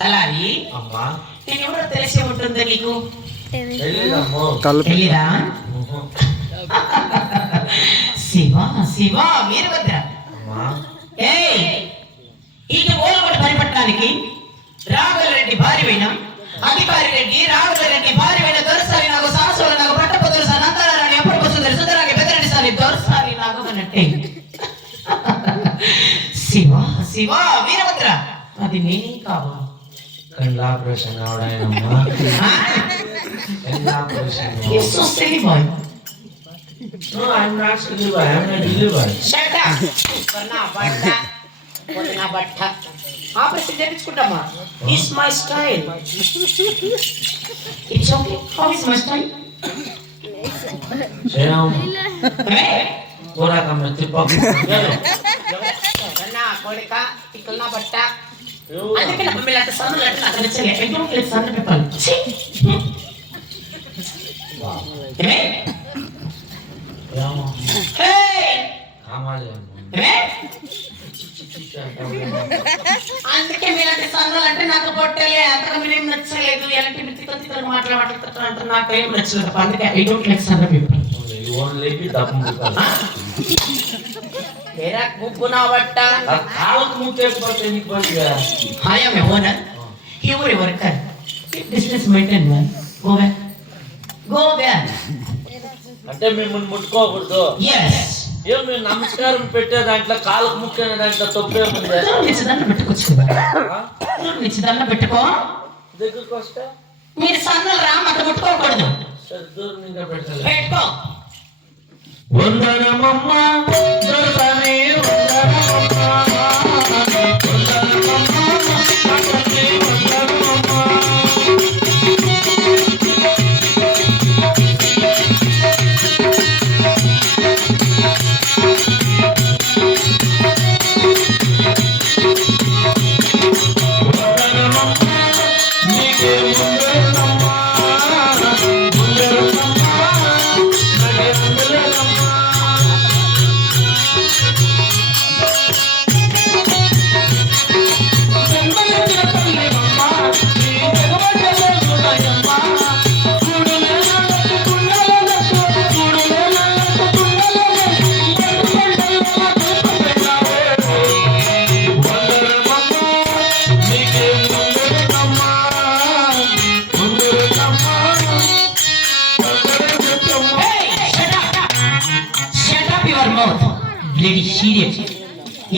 తలారి అమ్మా నేను ఎవరో తెలిసే ఉంటుందా నీకు? తెలీదా? శివ శివ వీరభద్ర ఇటు ఓలబడి పరిపట్టడానికి రాఘవరెడ్డి భార్యమైన అధికారి రెడ్డి రాఘవరెడ్డి భార్యమైన దొరసారి నాకు సాహసులు నాకు పట్టపొద్దులు సార్ నందరాని ఎప్పుడు వస్తుంది సుందరానికి బెదరని సారి దొరసారి నాగమన్నట్టే శివ శివ వీరభద్ర అది నేనే కావా? కండ్ల operation అవడాయనమ్మా. Kandla operation. You're so silly boy. No, I'm not silly boy. I'm a dilly boy. Shut up. నా బట్ట operation చేయించుకుంటామా? It's my style. It's okay. How is my style? Shayam. Kora kami tipak. నా కొడుక ఇక్కడ నా బట్ట అందుకే నా పిల్లల సన్నులు అంటే నాకు నచ్చలే. I don't like sun people. అందుకే మీలాంటి సన్నులు అంటే నాకు పొట్టలే అంతగా మీరేం నచ్చలేదు. ఎలాంటి తిక్కలు మాట్లాడుతుంటే నాకు ఏం నచ్చలేదు. అందుకే I don't like sun people. You won't like it, that मेरा गुना बट्टा कालक मुते पते नी पड़िया I am a owner. You are a worker. Business maintain man. Go back. Go back. అంటే మిమ్మల్ని ముట్టుకోకూడదు. Yes. ఏం మీరు నమస్కారం పెట్టే దాంట్లో కాలుకు ముక్కిన దాంట్లో తప్పే ఉంది. నిశ్చితంగా పెట్టుకోవచ్చు కదా. నిశ్చితంగా పెట్టుకో. దగ్గరికి వస్తే మీరు సన్నలు రా మాట ముట్టుకోకూడదు. సరే దూరం ఇంకా పెట్టాలి. పెట్టుకో. వందనమమ్మా దొరసాని వందనమమ్మా వందనమమ్మా నాకని వందనమమ్మా వందనమమ్మా నీకే వందనమమ్మా వందనమమ్మా నాకే వందనమమ్మా.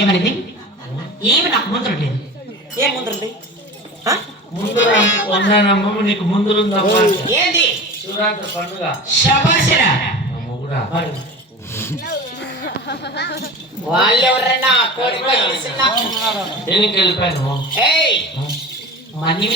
ఏమనేది ఏమి నాకు ముందు లేదు. ఏం ముందు ముందు వందనమ్మ నీకు ముందు ఏంది శివరాత్రి పండుగ శబాషరా మొగుడా వాళ్ళెవరన్నా దేనికి వెళ్ళిపోయాను మనీ